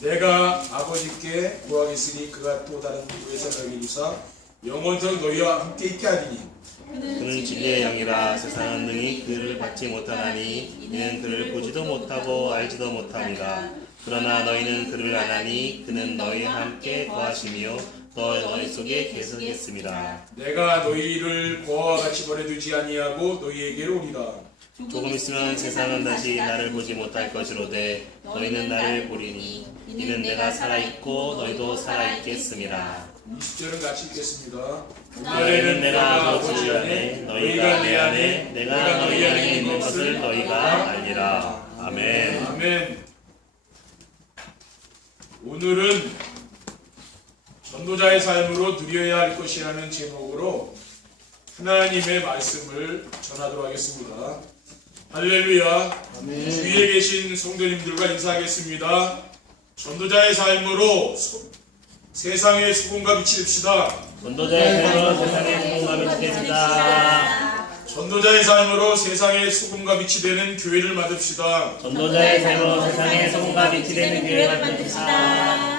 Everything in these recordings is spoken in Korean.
내가 아버지께 구하겠으니 그가 또 다른 누구에서 너에게 주사 영원토록 너희와 함께 있게 하리니 그는 진리의 영이라 세상은 능히 그를 받지 못하나니 이는 그를 보지도 못하고 알지도 못합니다. 그러나 너희는 그를 아나니 그는 너희와 함께 거하시며 또 너희 속에 계시겠습니다. 내가 너희를 고아와 같이 보내두지 아니하고 너희에게로 오리라. 조금 있으면 세상은 다시 나를 보지 못할 것이로되 너희는 나를 보리니 이는 내가 살아있고 너희도 살아있겠습니다. 20절은 같이 읽겠습니다. 그날에는 내가 아버지 안에 너희가 내 안에 내가 너희 안에 있는 것을 너희가 알리라. 아멘. 아멘. 오늘은 전도자의 삶으로 누려야 할 것이라는 제목으로 하나님의 말씀을 전하도록 하겠습니다. 할렐루야. 아멘. 주위에 계신 성도님들과 인사하겠습니다. 전도자의 삶으로 세상의 소금과 빛이 됩시다. 전도자의 삶으로 세상의 소금과 빛이 됩시다. 전도자의 삶으로 세상의 소금과 빛이 되는 교회를 만듭시다. 전도자의 삶으로 세상의 소금과 빛이 되는 교회를 만듭시다.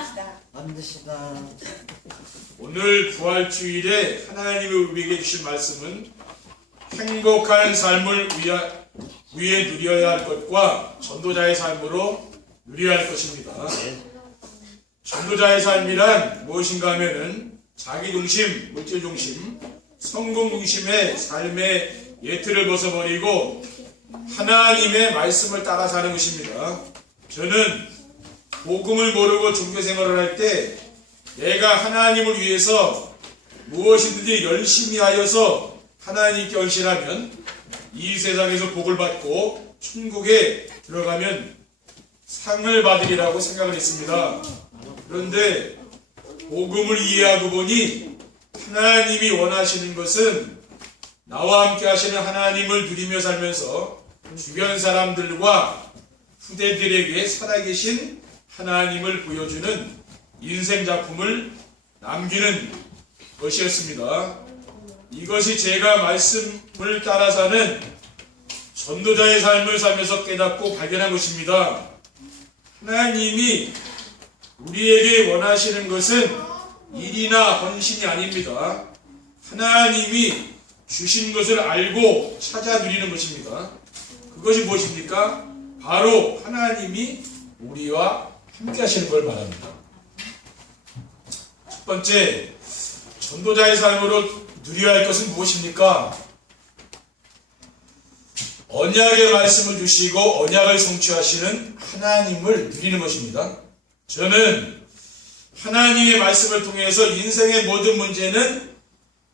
오늘 부활주일에 하나님이 우리에게 주신 말씀은 행복한 삶을 위해 누려야 할 것과 전도자의 삶으로 누려야 할 것입니다. 전도자의 삶이란 무엇인가 하면은 자기중심, 물질중심, 성공중심의 삶의 예틀을 벗어버리고 하나님의 말씀을 따라 사는 것입니다. 저는 복음을 모르고 종교생활을 할 때 내가 하나님을 위해서 무엇이든지 열심히 하여서 하나님께 헌신하면 이 세상에서 복을 받고 천국에 들어가면 상을 받으리라고 생각을 했습니다. 그런데 복음을 이해하고 보니 하나님이 원하시는 것은 나와 함께 하시는 하나님을 누리며 살면서 주변 사람들과 후대들에게 살아계신 하나님을 보여주는 인생 작품을 남기는 것이었습니다. 이것이 제가 말씀을 따라 사는 전도자의 삶을 살면서 깨닫고 발견한 것입니다. 하나님이 우리에게 원하시는 것은 일이나 헌신이 아닙니다. 하나님이 주신 것을 알고 찾아 누리는 것입니다. 그것이 무엇입니까? 바로 하나님이 우리와 함께 하시는 걸 말합니다. 첫 번째, 전도자의 삶으로 누려야 할 것은 무엇입니까? 언약의 말씀을 주시고 언약을 성취하시는 하나님을 누리는 것입니다. 저는 하나님의 말씀을 통해서 인생의 모든 문제는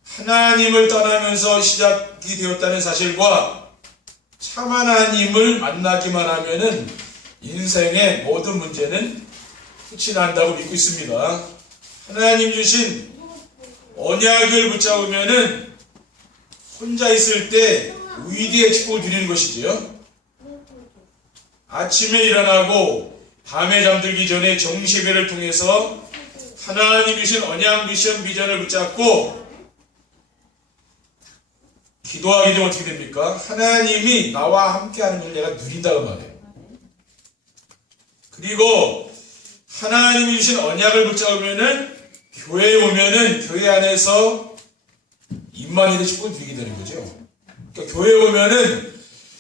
하나님을 떠나면서 시작이 되었다는 사실과 참 하나님을 만나기만 하면은 인생의 모든 문제는 끝이 난다고 믿고 있습니다. 하나님 주신 언약을 붙잡으면은 혼자 있을 때 위대의 축복을 누리는 것이지요. 아침에 일어나고 밤에 잠들기 전에 정시배를 통해서 하나님 주신 언약 미션 비전을 붙잡고 기도하게 되면 어떻게 됩니까? 하나님이 나와 함께하는 걸 내가 누린다고 말해요. 그리고 하나님이 주신 언약을 붙잡으면은 교회에 오면은 교회 안에서 임마누엘의 축복을 누리게 되는 거죠. 그러니까 교회에 오면은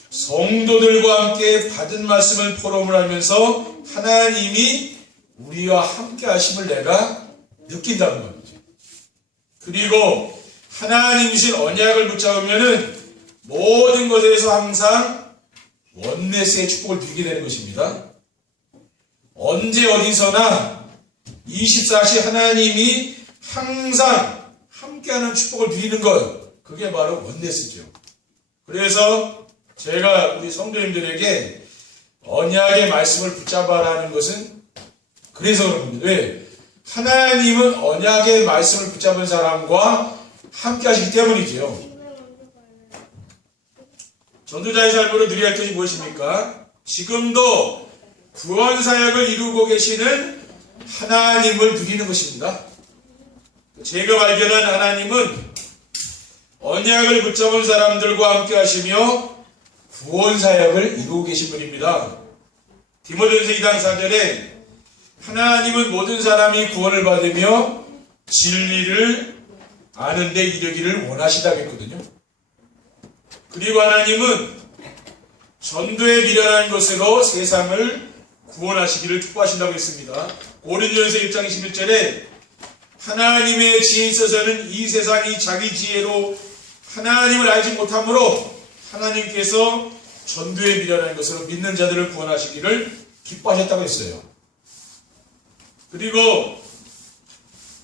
성도들과 함께 받은 말씀을 포럼을 하면서 하나님이 우리와 함께 하심을 내가 느낀다는 거죠. 그리고 하나님 주신 언약을 붙잡으면은 모든 것에서 항상 원네스의 축복을 누리게 되는 것입니다. 언제 어디서나 24시 하나님이 항상 함께하는 축복을 누리는 것, 그게 바로 원네스죠. 그래서 제가 우리 성도님들에게 언약의 말씀을 붙잡아라는 것은 그래서 그런 겁니다. 왜? 하나님은 언약의 말씀을 붙잡은 사람과 함께 하시기 때문이죠. 전도자의 삶으로 누려야 할 것이 무엇입니까? 지금도 구원 사역을 이루고 계시는 하나님을 누리는 것입니다. 제가 발견한 하나님은 언약을 붙잡은 사람들과 함께 하시며 구원 사역을 이루고 계신 분입니다. 디모데전서 2장 4절에 하나님은 모든 사람이 구원을 받으며 진리를 아는 데 이르기를 원하시다고 했거든요. 그리고 하나님은 전도에 미련한 것으로 세상을 구원하시기를 기뻐하신다고 했습니다. 고린도전서 1장 21절에 하나님의 지혜에 있어서는 이 세상이 자기 지혜로 하나님을 알지 못하므로 하나님께서 전도에 미련한 것으로 믿는 자들을 구원하시기를 기뻐하셨다고 했어요. 그리고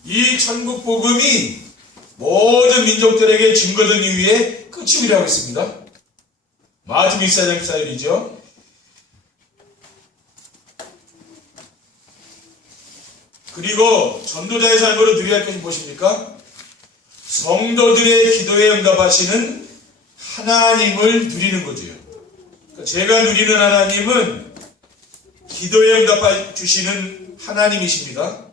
이 천국 복음이 모든 민족들에게 증거된 이후에 끝이라고 했습니다. 마태복음 24장 14절이죠. 그리고 전도자의 삶으로 누려야 할 것이 무엇입니까? 성도들의 기도에 응답하시는 하나님을 누리는 거지요. 그러니까 제가 누리는 하나님은 기도에 응답해 주시는 하나님이십니다.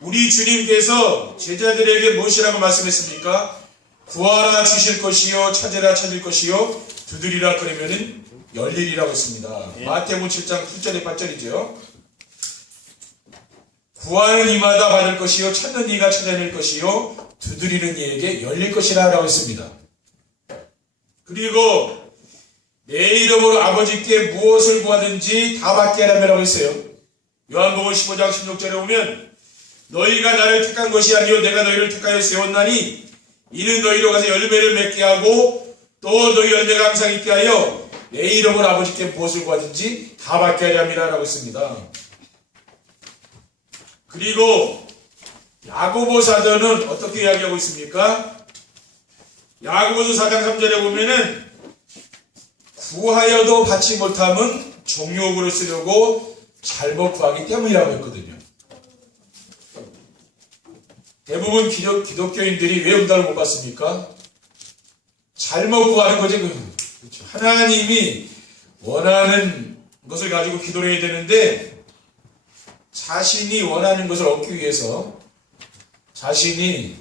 우리 주님께서 제자들에게 무엇이라고 말씀했습니까? 구하라 주실 것이요, 찾으라 찾을 것이요, 두드리라 그러면은 열리리라고 했습니다. 마태복음 7장 7절에 8절이죠. 구하는 이마다 받을 것이요, 찾는 이가 찾아낼 것이요, 두드리는 이에게 열릴 것이라고 했습니다. 그리고 내 이름으로 아버지께 무엇을 구하든지 다 받게 하라고 했어요. 요한복음 15장 16절에 보면 너희가 나를 택한 것이 아니요 내가 너희를 택하여 세웠나니 이는 너희로 가서 열매를 맺게 하고 또 너희 열매가 항상 있게 하여 내 이름으로 아버지께 무엇을 구하든지 다 받게 하려 함이라고 했습니다. 그리고 야고보 사도는 어떻게 이야기하고 있습니까? 야고보서 4장 3절에 보면은 구하여도 받지 못함은 종욕으로 쓰려고 잘못 구하기 때문이라고 했거든요. 대부분 기독교인들이 왜 응답을 못 받습니까? 잘못 구하는 거죠. 그렇죠. 하나님이 원하는 것을 가지고 기도를 해야 되는데 자신이 원하는 것을 얻기 위해서 자신이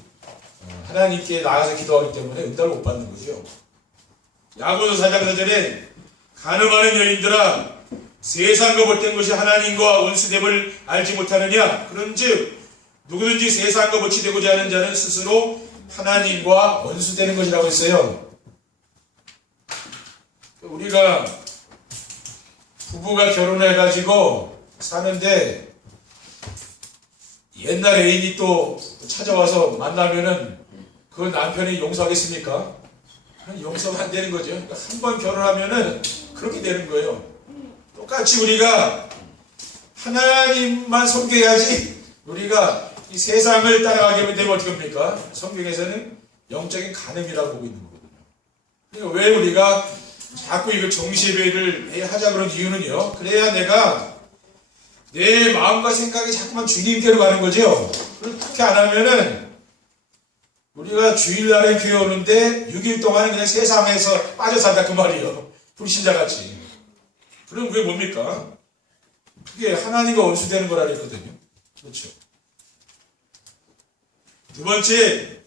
하나님께 나가서 기도하기 때문에 응답을 못 받는 거죠. 야고보서 4장 4절에 가늠하는 여인들아 세상과 못된 것이 하나님과 원수됨을 알지 못하느냐 그런즉 누구든지 세상과 못치되고자 하는 자는 스스로 하나님과 원수되는 것이라고 했어요. 우리가 부부가 결혼해가지고 사는데 옛날 애인이 또 찾아와서 만나면은 그 남편이 용서하겠습니까? 용서가 안 되는 거죠. 그러니까 한 번 결혼하면은 그렇게 되는 거예요. 똑같이 우리가 하나님만 섬겨야지 우리가 이 세상을 따라가게 되면 어떻게 합니까? 성경에서는 영적인 간음이라고 보고 있는 거거든요. 그러니까 왜 우리가 자꾸 이거 정시예배를 하자 그런 이유는요. 그래야 내가 내 마음과 생각이 자꾸만 주님께로 가는 거죠. 그렇게 안 하면은 우리가 주일날에 교회 오는데 6일 동안은 그냥 세상에서 빠져 산다 그 말이에요. 불신자같이. 그럼 그게 뭡니까? 그게 하나님과 원수되는 거라 그랬거든요. 그렇죠. 두 번째,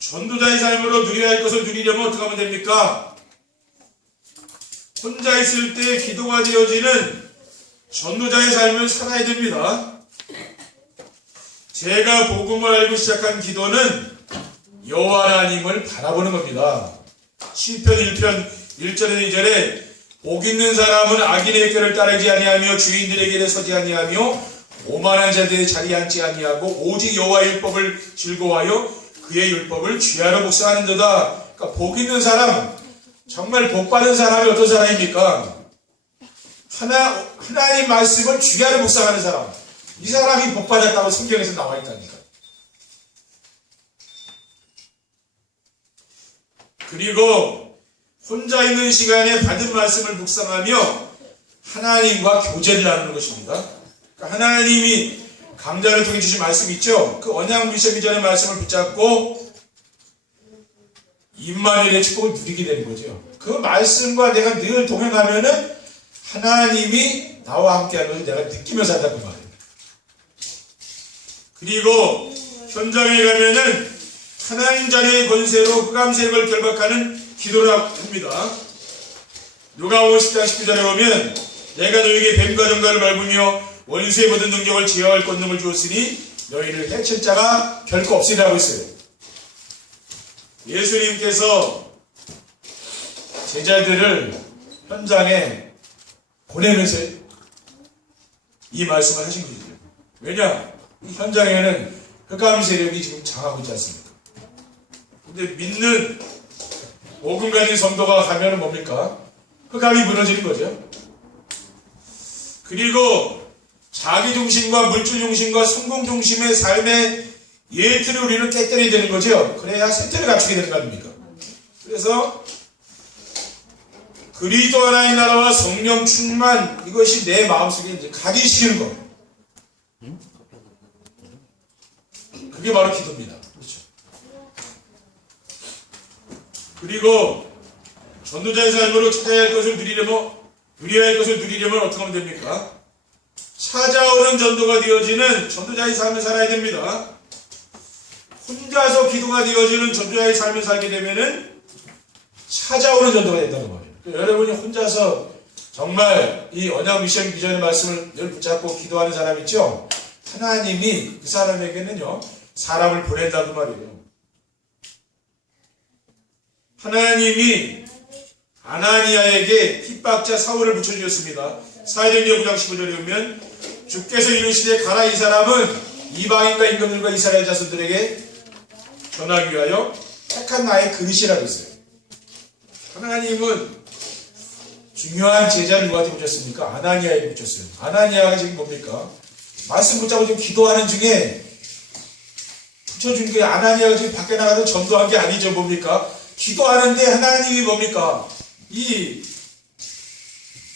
전도자의 삶으로 누려야 할 것을 누리려면 어떻게 하면 됩니까? 혼자 있을 때 기도가 되어지는 전도자의 삶을 살아야 됩니다. 제가 복음을 알고 시작한 기도는 여호와 하나님을 바라보는 겁니다. 시편 1편 1절에 2절에 복 있는 사람은 악인의 길을 따르지 아니하며 주인들의 길에 서지 아니하며 오만한 자들의 자리에 앉지 아니하고 오직 여호와의 율법을 즐거워하여 그의 율법을 쥐하러 묵상하는도다. 그러니까 복 있는 사람, 정말 복 받은 사람이 어떤 사람입니까? 하나님 말씀을 쥐하러 묵상하는 사람. 이 사람이 복 받았다고 성경에서 나와 있다니까. 그리고 혼자 있는 시간에 받은 말씀을 묵상하며 하나님과 교제를 나누는 것입니다. 그러니까 하나님이 강자를 통해 주신 말씀이 있죠. 그 언약 미션 비전의 말씀을 붙잡고 임마누엘의 축복을 누리게 되는 거죠. 그 말씀과 내가 늘 동행하면은 하나님이 나와 함께하는 것을 내가 느끼면서 한다 그 말이에요. 그리고 현장에 가면은 하나님 자녀의 권세로 흑암색을 결박하는 기도를 합니다. 누가복음 10장 19절에 보면 내가 너에게 뱀과 정갈을 밟으며 원수의 모든 능력을 제어할 권능을 주었으니 너희를 해칠 자가 결코 없으리라고 했어요. 예수님께서 제자들을 현장에 보내면서 이 말씀을 하신 거죠. 왜냐? 이 현장에는 흑암 세력이 지금 장하고 있지 않습니까? 근데 믿는 복음 가진 성도가 가면은 뭡니까? 흑암이 무너지는 거죠. 그리고 자기 중심과 물질 중심과 성공 중심의 삶의 예틀을 우리는 깨뜨려야 되는 거죠. 그래야 세트를 갖추게 되는 거 아닙니까? 그래서 그리스도 하나의 나라와 성령 충만, 이것이 내 마음속에 이제 각인시키는 거. 그게 바로 기도입니다. 그렇죠. 그리고 전도자의 삶으로 찾아야 할 것을 누려야 할 것을 누리려면 어떻게 하면 됩니까? 찾아오는 전도가 되어지는 전도자의 삶을 살아야 됩니다. 혼자서 기도가 되어지는 전도자의 삶을 살게 되면은 찾아오는 전도가 된다는 거예요. 여러분이 혼자서 정말 이 언약 미션 비전의 말씀을 늘 붙잡고 기도하는 사람 있죠? 하나님이 그 사람에게는요, 사람을 보낸다고 말이에요. 하나님이 아나니아에게 핍박자 사울을 붙여주셨습니다. 사도행전 9장 15절에 보면 주께서 이르시되 가라, 이 사람은 이방인과 임금들과 이스라엘 자손들에게 전하기 위하여 택한 나의 그릇이라고 했어요. 하나님은 중요한 제자를 누구한테 붙였습니까? 아나니아에게 붙였어요. 아나니아가 지금 뭡니까? 말씀 붙잡고 지금 기도하는 중에 붙여준 게 아나니아가 지금 밖에 나가서 전도한 게 아니죠. 뭡니까? 기도하는데 하나님이 뭡니까? 이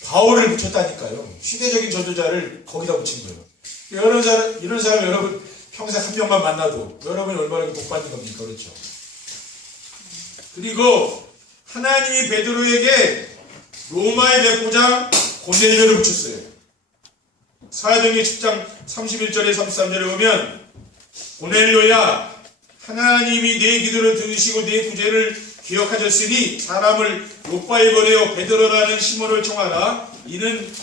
바울을 붙였다니까요. 시대적인 전도자를 거기다 붙인 거예요. 이런 사람 여러분 평생 한 명만 만나도 여러분이 얼마나 복 받는 겁니까? 그렇죠? 그리고 하나님이 베드로에게 로마의 백부장 고넬료를 붙였어요. 사도행전 10장 31절에 33절에 보면 고넬료야, 하나님이 네 기도를 들으시고 네 구제를 기억하셨으니 사람을 요바에 보내어 베드로라는 시몬을 청하라. 이는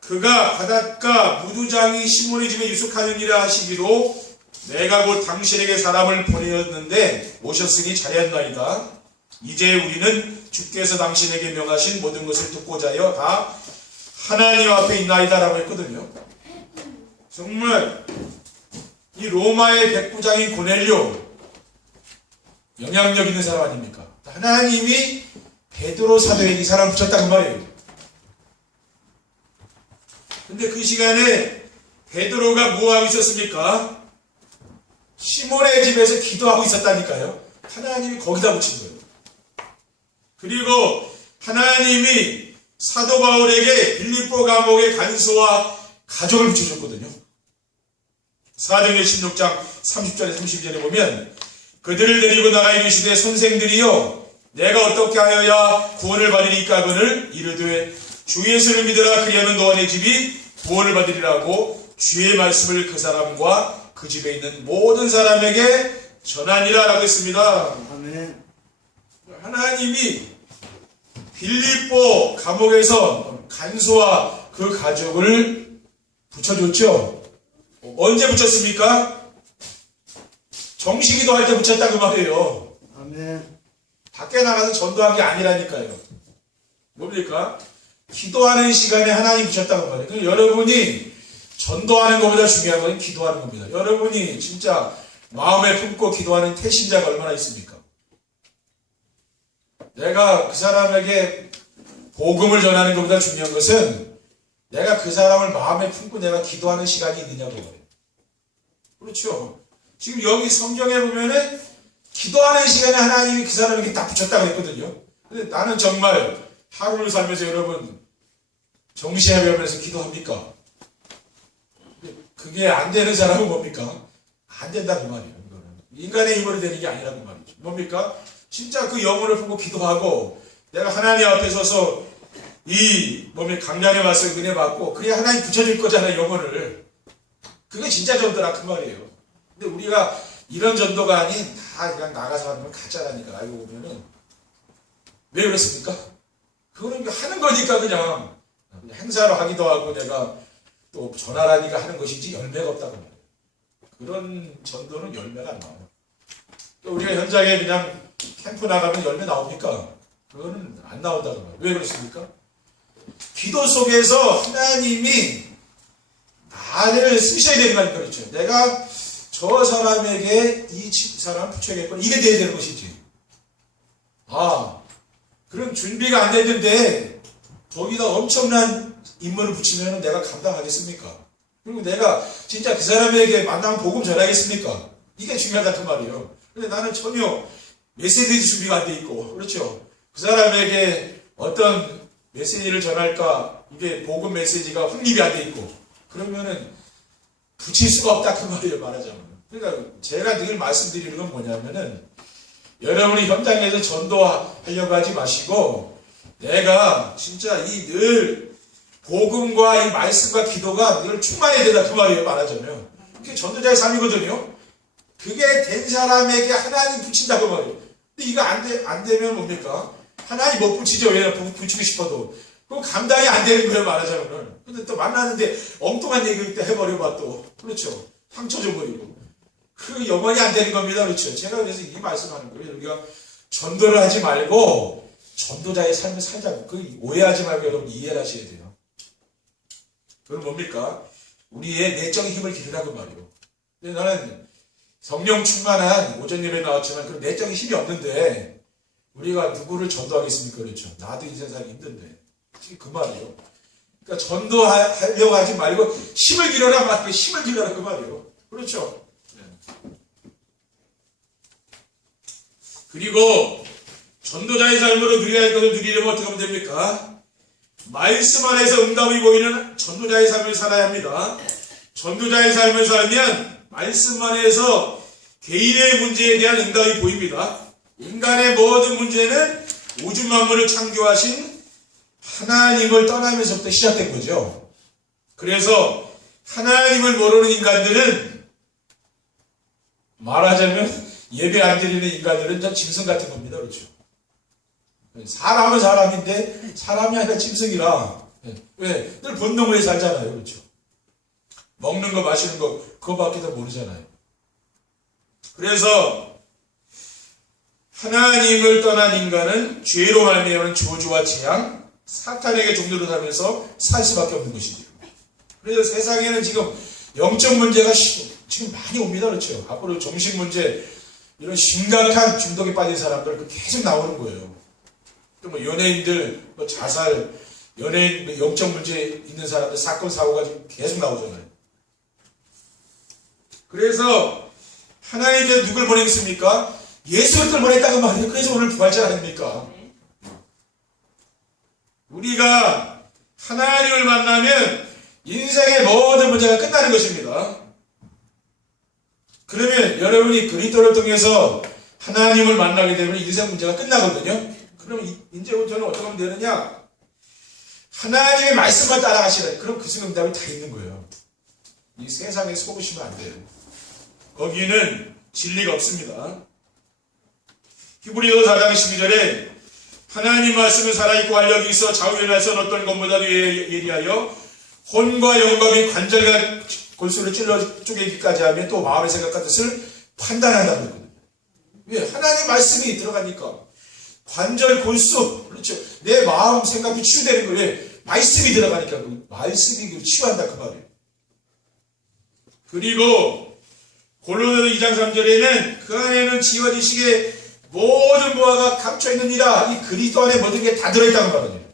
그가 바닷가 무두장이 시몬의 집에 유숙하느니라 하시기로 내가 곧 당신에게 사람을 보내었는데 오셨으니 잘했나이다. 이제 우리는 주께서 당신에게 명하신 모든 것을 듣고자 하여 다 하나님 앞에 있나이다 라고 했거든요. 정말 이 로마의 백부장인 고넬료, 영향력 있는 사람 아닙니까? 하나님이 베드로 사도에게 이 사람 붙였다는 말이에요. 근데 그 시간에 베드로가 뭐하고 있었습니까? 시몬의 집에서 기도하고 있었다니까요. 하나님이 거기다 붙인 거예요. 그리고 하나님이 사도 바울에게 빌립보 감옥의 간수와 가족을 붙여줬거든요. 사도행전 16장 30절에 32절에 보면 그들을 데리고 나가 이르시되 선생들이여 내가 어떻게 하여야 구원을 받으리까 하거늘 이르되 주 예수를 믿으라 그리하면 너와 내 집이 구원을 받으리라고 주의 말씀을 그 사람과 그 집에 있는 모든 사람에게 전하니라 라고 했습니다. 아멘. 하나님이 빌립보 감옥에서 간수와 그 가족을 붙여줬죠. 언제 붙였습니까? 정식기도 할 때 붙였다 그 말이에요. 아멘. 밖에 나가서 전도한 게 아니라니까요. 뭡니까? 기도하는 시간에 하나님 붙였다고 말이에요. 그러니까 여러분이 전도하는 것보다 중요한 건 기도하는 겁니다. 여러분이 진짜 마음에 품고 기도하는 태신자가 얼마나 있습니까? 내가 그 사람에게 복음을 전하는 것보다 중요한 것은 내가 그 사람을 마음에 품고 내가 기도하는 시간이 있느냐고 말이에요. 그렇죠. 지금 여기 성경에 보면은 기도하는 시간에 하나님이 그 사람에게 딱 붙였다고 했거든요. 근데 나는 정말 하루를 살면서 여러분 정시해배우면서 기도합니까? 그게 안 되는 사람은 뭡니까? 안 된다 그 말이에요. 이거는. 인간의 힘으로 되는 게 아니라고 말이죠. 뭡니까? 진짜 그 영혼을 품고 기도하고 내가 하나님 앞에 서서 이 강량의 말씀 은혜 받고 그래야 하나님 붙여줄 거잖아요. 영혼을. 그게 진짜 전도라 그 말이에요. 근데 우리가 이런 전도가 아닌 다 그냥 나가서 하는 건 가짜라니까 알고 보면은 왜 그렇습니까? 그거는 하는 거니까 그냥 행사로 하기도 하고 내가 또 전하라니까 하는 것이지 열매가 없다고 말해요. 그런 전도는 열매가 안 나와요. 또 우리가 현장에 그냥 캠프 나가면 열매 나옵니까? 그거는 안 나온다고 말해요. 왜 그렇습니까? 기도 속에서 하나님이 나를 쓰셔야 되는 거니까 그렇죠. 내가 저 사람에게 이 사람 붙여야겠구나. 이게 돼야 되는 것이지. 아, 그럼 준비가 안 됐는데 거기다 엄청난 인물을 붙이면 내가 감당하겠습니까? 그리고 내가 진짜 그 사람에게 만나면 복음 전하겠습니까? 이게 중요하다 그 말이에요. 근데 나는 전혀 메시지 준비가 안 돼 있고, 그렇죠? 그 사람에게 어떤 메시지를 전할까, 이게 복음 메시지가 확립이 안 돼 있고, 그러면은 붙일 수가 없다 그 말이에요, 말하자면. 그러니까 제가 늘 말씀드리는 건 뭐냐면은 여러분이 현장에서 전도하려고 하지 마시고 내가 진짜 이 늘 복음과 이 말씀과 기도가 늘 충만해야 된다 그 말이에요, 말하자면. 그게 전도자의 삶이거든요. 그게 된 사람에게 하나님 붙인다고 말이에요. 근데 이거 안 되면 뭡니까? 하나님 못 붙이죠. 왜 붙이고 싶어도. 그럼 감당이 안 되는 거예요, 말하자면은. 근데 또 만나는데 엉뚱한 얘기를 때 해버려봐 또. 그렇죠. 상처 줘버리고. 그 영원히 안 되는 겁니다. 그렇죠. 제가 그래서 이 말씀하는 거예요. 우리가 전도를 하지 말고 전도자의 삶을 살자고. 그 오해하지 말고 여러분 이해를 하셔야 돼요. 그건 뭡니까? 우리의 내적인 힘을 기르라고 말이에요. 근데 나는 성령 충만한 오전 예배에 나왔지만 그 내적인 힘이 없는데 우리가 누구를 전도하겠습니까? 그렇죠. 나도 이 세상이 힘든데. 그 말이에요. 그러니까 전도하려고 하지 말고 힘을 기르라 말고 힘을 기르라 그 말이에요. 그렇죠. 그리고 전도자의 삶으로 누려야 할 것을 누리려면 어떻게 하면 됩니까? 말씀 안에서 응답이 보이는 전도자의 삶을 살아야 합니다. 전도자의 삶을 살면 말씀 안에서 개인의 문제에 대한 응답이 보입니다. 인간의 모든 문제는 우주 만물을 창조하신 하나님을 떠나면서부터 시작된 거죠. 그래서 하나님을 모르는 인간들은 말하자면 예배 안 드리는 인간들은 전 짐승 같은 겁니다. 그렇죠. 사람은 사람인데 사람이 아니라 짐승이라. 왜? 늘 본능을 살잖아요. 그렇죠. 먹는 거 마시는 거 그거밖에 더 모르잖아요. 그래서 하나님을 떠난 인간은 죄로 말미암은 저주와 재앙, 사탄에게 종노릇 하면서 살 수밖에 없는 것이죠. 그래서 세상에는 지금 영적 문제가 지금 많이 옵니다. 그렇죠. 앞으로 정신 문제, 이런 심각한 중독에 빠진 사람들 계속 나오는 거예요. 또 뭐 연예인들, 뭐 자살, 연예인, 영적 문제 있는 사람들 사건, 사고가 지금 계속 나오잖아요. 그래서 하나님께서 누굴 보내겠습니까? 예수 그리스도를 보냈다고 말해요. 그래서 오늘 부활절 아닙니까? 우리가 하나님을 만나면 인생의 모든 문제가 끝나는 것입니다. 그러면 여러분이 그리스도를 통해서 하나님을 만나게 되면 인생 문제가 끝나거든요. 그럼 이제 저는 어떻게 하면 되느냐? 하나님의 말씀만 따라가시라. 그럼 그 순간 응답이 다 있는 거예요. 이 세상에 속으시면 안 돼요. 거기는 진리가 없습니다. 히브리서 4장 12절에 하나님 말씀은 살아있고 활력이 있어 좌우에 날선 어떤 것보다도 예리하여 혼과 영과 및 관절과 골수를 찔러 쪼개기까지 하면 또 마음의 생각과 뜻을 판단한다는 거거든요. 왜? 하나님 말씀이 들어가니까 관절, 골수, 그렇죠. 내 마음, 생각이 치유되는 거예요. 왜? 말씀이 들어가니까 그 말씀이 치유한다 그 말이에요. 그리고 골로새서 2장 3절에는 그 안에는 지어지시기에 모든 보화가 감춰있느니라. 이 그리스도 안에 모든 게 다 들어있다는 말이에요.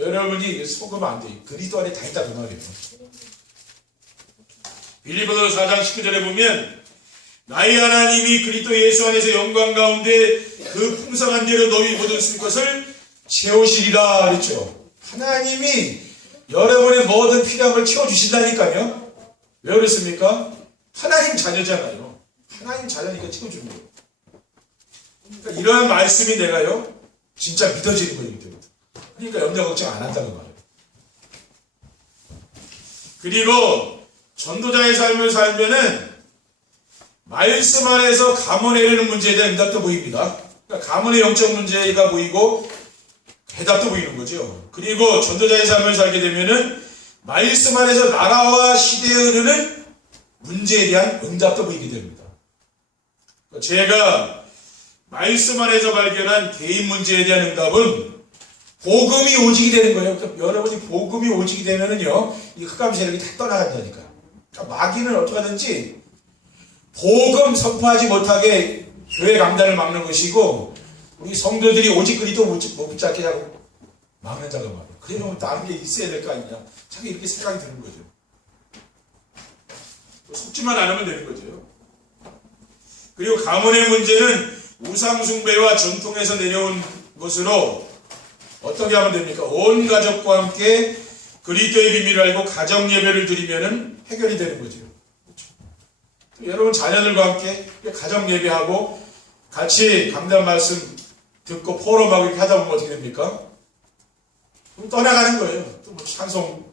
여러분이 속으면 안 돼요. 그리스도 안에 다 있다는 말이에요. 빌립보서 4장 19절에 보면 나의 하나님이 그리스도 예수 안에서 영광 가운데 그 풍성한 대로 너희 모든 쓸 것을 채우시리라 그랬죠. 하나님이 여러분의 모든 필요한 걸 채워주신다니까요. 왜 그렇습니까? 하나님 자녀잖아요. 하나님 자녀니까 채워주는 거예요. 그러니까 이러한 말씀이 내가요 진짜 믿어지는 거예요. 그러니까 염려 걱정 안 한다는 말이에요. 그리고 전도자의 삶을 살면은 말씀 안에서 가문에 이르는 문제에 대한 응답도 보입니다. 그러니까 가문의 영적 문제가 보이고 해답도 보이는 거죠. 그리고 전도자의 삶을 살게 되면은 말씀 안에서 나라와 시대에 흐르는 문제에 대한 응답도 보이게 됩니다. 제가 말씀 안에서 발견한 개인 문제에 대한 응답은 복음이 오직이 되는 거예요. 그러니까 여러분이 복음이 오직이 되면은요, 이 흑암 세력이 다 떠나간다니까요. 그러니까 마귀는 어떡하든지 복음 선포하지 못하게 교회 강단을 막는 것이고, 우리 성도들이 오직 그리스도 못 붙잡게 하고 막는 자가 말이에요. 그러면 다른 게 있어야 될 거 아니냐. 자꾸 이렇게 생각이 드는 거죠. 속지만 않으면 되는 거죠. 그리고 가문의 문제는 우상숭배와 전통에서 내려온 것으로 어떻게 하면 됩니까? 온 가족과 함께 그리스도의 비밀을 알고 가정 예배를 드리면은 해결이 되는 거죠. 그렇죠? 여러분 자녀들과 함께 가정 예배하고 같이 강단 말씀 듣고 포럼하고 이렇게 하다 보면 어떻게 됩니까? 그럼 떠나가는 거예요. 또 뭐 찬송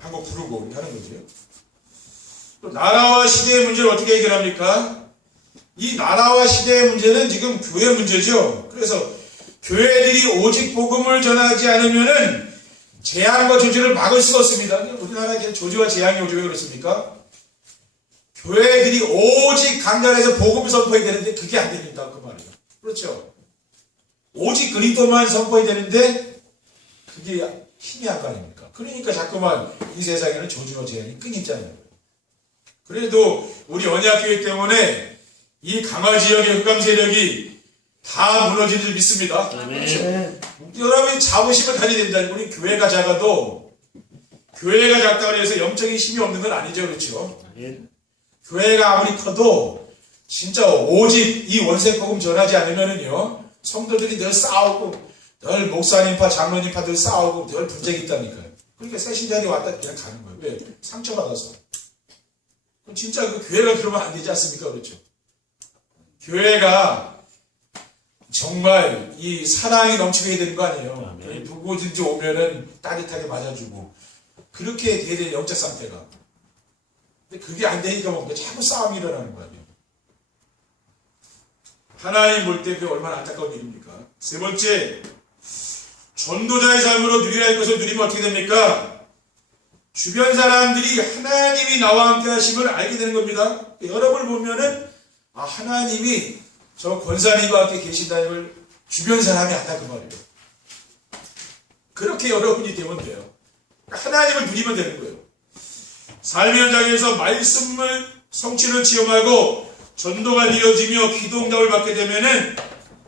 한 곡 부르고 이렇게 하는 거죠. 또 나라와 시대의 문제를 어떻게 해결합니까? 이 나라와 시대의 문제는 지금 교회 문제죠. 그래서 교회들이 오직 복음을 전하지 않으면은 재앙과 저주를 막을 수가 없습니다. 우리나라에 저주와 재앙이 오죠. 왜 그렇습니까? 교회들이 오직 강단에서 복음을 선포해야 되는데 그게 안 됩니다. 그 말이에요. 그렇죠? 오직 그리스도만 선포해야 되는데 그게 힘이 안 가니까. 그러니까 자꾸만 이 세상에는 저주와 재앙이 끊이잖아요. 그래도 우리 언약교회 때문에 이 강화 지역의 흑암 세력이 다 무너질 줄 믿습니다. 아멘. 여러분이 자부심을 가져야 된다니. 우리 교회가 작아도 교회가 작다고 해서 영적인 힘이 없는 건 아니죠. 그렇죠? 아멘. 교회가 아무리 커도 진짜 오직 이 원색복음 전하지 않으면은요, 성도들이 늘 싸우고 늘 목사님파 장로님파 늘 싸우고 늘 분쟁이 있다니까요. 그러니까 새신자들이 왔다 그냥 가는 거예요. 왜? 상처받아서. 그럼 진짜 그 교회가 그러면 안 되지 않습니까? 그렇죠? 교회가 정말 이 사랑이 넘치게 되는 거 아니에요. 아멘. 누구든지 오면은 따뜻하게 맞아주고 그렇게 돼야 되는 영적 상태가. 근데 그게 안 되니까 뭐 자꾸 싸움이 일어나는 거 아니에요. 하나님 볼 때 그게 얼마나 안타까운 일입니까? 세 번째, 전도자의 삶으로 누려야 할 것을 누리면 어떻게 됩니까? 주변 사람들이 하나님이 나와 함께 하심을 알게 되는 겁니다. 여러분을 보면은 하나님이 저 권사님과 함께 계신다는 걸 주변 사람이 안다 그 말이에요. 그렇게 여러분이 되면 돼요. 하나님을 누리면 되는 거예요. 삶의 현장에서 말씀을 성취를 지향하고 전도가 이어지며 기도 응답을 받게 되면은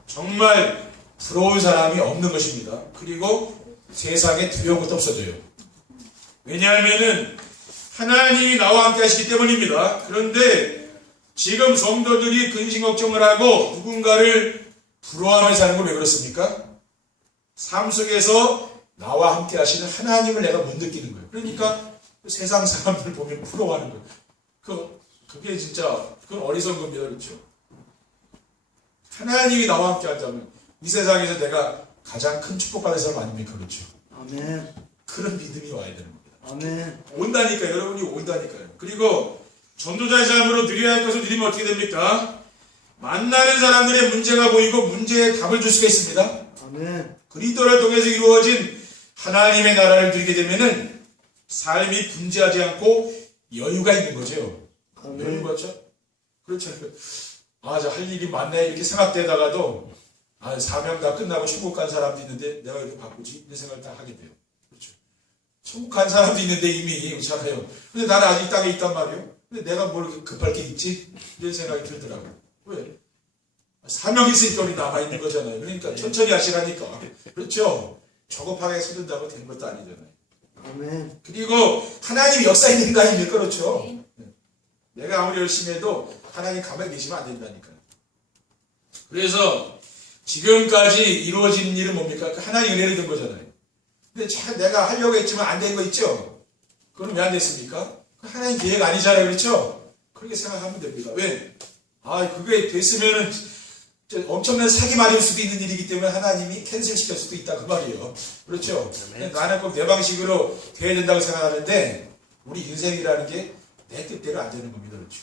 정말 부러운 사람이 없는 것입니다. 그리고 세상에 두려운 것도 없어져요. 왜냐하면은 하나님이 나와 함께 하시기 때문입니다. 그런데 지금 성도들이 근심 걱정을 하고 누군가를 부러워하며 사는 건 왜 그렇습니까? 삶 속에서 나와 함께 하시는 하나님을 내가 못 느끼는 거예요. 그러니까 세상 사람들 보면 부러워하는 거예요. 그게 진짜 그건 어리석은 겁니다. 그렇죠? 하나님이 나와 함께 한다면 이 세상에서 내가 가장 큰 축복받을 사람 아닙니까? 그렇죠? 아멘. 그런 믿음이 와야 되는 겁니다. 아멘. 온다니까요. 여러분이 온다니까요. 그리고 전도자의 삶으로 누려야 할 것을 누리면 어떻게 됩니까? 만나는 사람들의 문제가 보이고 문제에 답을 줄 수가 있습니다. 아멘. 그리스도를 통해서 이루어진 하나님의 나라를 누리게 되면은 삶이 분주하지 않고 여유가 있는 거죠. 아멘. 여유가 그렇죠. 저 할 일이 많네 이렇게 생각되다가도 사명 다 끝나고 천국 간 사람도 있는데 내가 이렇게 바꾸지? 이런 생각을 다 하게 돼요. 그렇죠. 천국 간 사람도 있는데 이미 그렇잖아요. 근데 나는 아직 이 땅에 있단 말이에요. 근데 내가 뭘 이렇게 급할 게 있지? 이런 생각이 들더라고요. 왜? 사명이 있으니까 우리 남아있는 거잖아요. 그러니까 천천히 하시라니까. 그렇죠? 조급하게 서든다고 된 것도 아니잖아요. 아멘. 그리고 하나님이 역사 있는 거 아닙니까? 그렇죠? 내가 아무리 열심히 해도 하나님 가만히 계시면 안 된다니까요. 그래서 지금까지 이루어진 일은 뭡니까? 하나님 은혜를 든 거잖아요. 근데 내가 하려고 했지만 안 된 거 있죠? 그건 왜 안 됐습니까? 하나님 계획 아니잖아요. 그렇죠? 그렇게 생각하면 됩니다. 왜? 그게 됐으면은 엄청난 사기 맞을 수도 있는 일이기 때문에 하나님이 캔슬 시킬 수도 있다. 그 말이에요. 그렇죠? 나는 꼭 내 방식으로 돼야 된다고 생각하는데 우리 인생이라는 게 내 뜻대로 안 되는 겁니다. 그렇죠?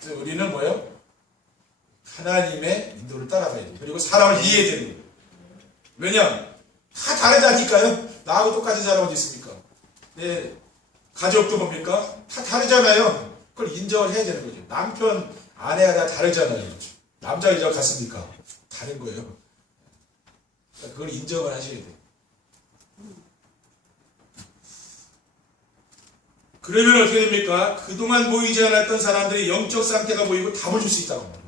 그래서 우리는 뭐예요? 하나님의 인도를 따라가야 돼요. 그리고 사람을 이해해야 되는 거예요. 왜냐? 다 다르다니까요. 나하고 똑같은 사람 어디 있습니까? 내 가족도 뭡니까? 다 다르잖아요. 그걸 인정을 해야 되는 거죠. 남편, 아내가 다 다르잖아요. 남자, 여자 같습니까? 다른 거예요. 그걸 인정을 하셔야 돼요. 그러면 어떻게 됩니까? 그동안 보이지 않았던 사람들의 영적 상태가 보이고 답을 줄 수 있다고 합니다.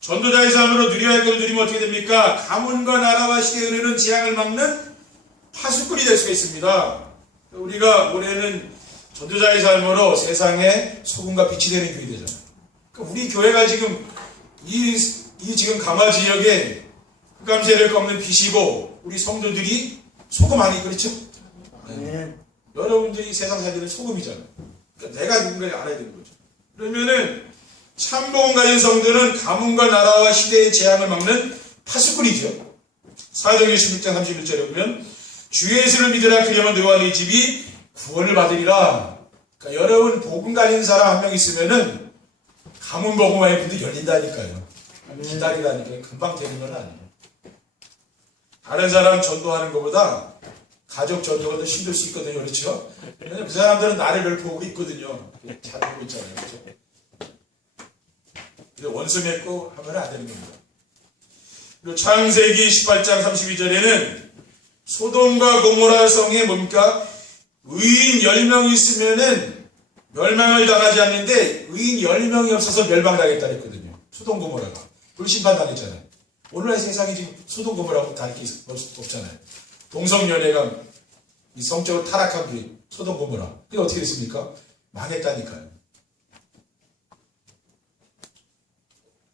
전도자의 삶으로 누려야 할 것을 누리면 어떻게 됩니까? 가문과 나라와 시대에 흐르는 재앙을 막는 파수꾼이 될 수가 있습니다. 우리가 올해는 전도자의 삶으로 세상에 소금과 빛이 되는 교회 되잖아요. 그러니까 우리 교회가 지금 이 지금 가마 지역에 흑암세를 꺾는 빛이고 우리 성도들이 소금 아니 그렇죠? 아멘. 여러분들이 세상 살기는 소금이잖아요. 그러니까 내가 누군가를 알아야 되는 거죠. 그러면은 참복음 가진 성도는 가문과 나라와 시대의 재앙을 막는 파수꾼이죠. 사도행전 16장 31절에 보면 주 예수를 믿으라 그리하면 너와 네 집이 구원을 받으리라. 그러니까 여러분 복음 가진 사람 한 명 있으면은 가문 복음화의 문이 열린다니까요. 기다리라니까요. 금방 되는 건 아니에요. 다른 사람 전도하는 것보다 가족 전도가 더 힘들 수 있거든요. 그렇죠? 왜냐면 그 사람들은 나를 늘 보고 있거든요. 잘 보고 있잖아요. 그렇죠? 원수 맺고 하면 안 되는 겁니다. 그리고 창세기 18장 32절에는 소돔과 고모라 성에 뭡니까? 의인 10명이 있으면은 멸망을 당하지 않는데 의인 10명이 없어서 멸망당했다 했거든요. 소돔 고모라가. 불심판 당했잖아요. 오늘날 세상에 지금 소돔 고모라고 다를 게 없잖아요. 동성연애가 이 성적으로 타락한 게 소돔 고모라. 그게 어떻게 됐습니까? 망했다니까요.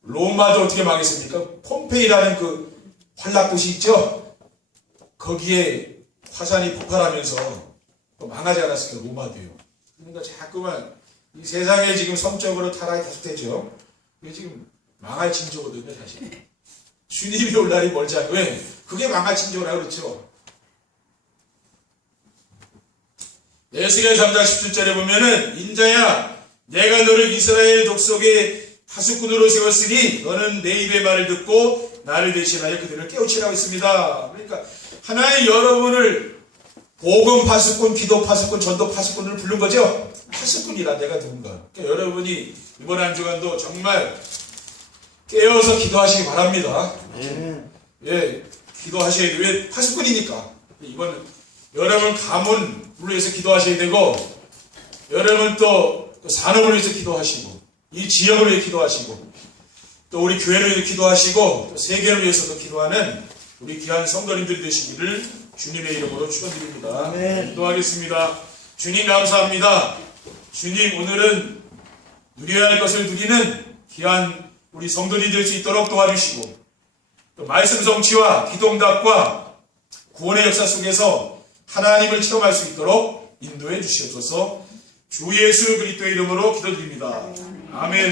로마도 어떻게 망했습니까? 폼페이라는 그 활락도시 있죠? 거기에 화산이 폭발하면서 망하지 않았을까, 로마도요. 그러니까 자꾸만 이 세상에 지금 성적으로 타락이 계속되죠. 이게 지금 망할 징조거든요, 사실. 주님이 올 날이 멀지 않고, 왜? 그게 망할 징조라 그렇죠. 에스겔 3장 17절에 보면은 인자야 내가 너를 이스라엘 족속의 파수꾼으로 세웠으니 너는 내 입의 말을 듣고 나를 대신하여 그들을 깨우치라고 했습니다. 그러니까 하나의 여러분을 복음 파수꾼, 기도 파수꾼, 전도 파수꾼을 부른 거죠. 파수꾼이라 내가 누군가. 그러니까 여러분이 이번 한 주간도 정말 깨어서 기도하시기 바랍니다. 예, 기도하셔야 돼요. 왜? 파수꾼이니까. 이번 여러분 가문을 위해서 기도하셔야 되고, 여러분 또 산업을 위해서 기도하시고, 이 지역을 위해 기도하시고, 또 우리 교회를 위해 기도하시고, 또 세계를 위해서도 기도하는 우리 귀한 성도님들이 되시기를 주님의 이름으로 축원드립니다. 아멘. 기도하겠습니다. 주님 감사합니다. 주님 오늘은 누려야 할 것을 누리는 귀한 우리 성도들이 될 수 있도록 도와주시고, 또 말씀 성취와 기도응답과 구원의 역사 속에서 하나님을 체험할 수 있도록 인도해 주시옵소서. 주 예수 그리스도의 이름으로 기도드립니다. 아멘.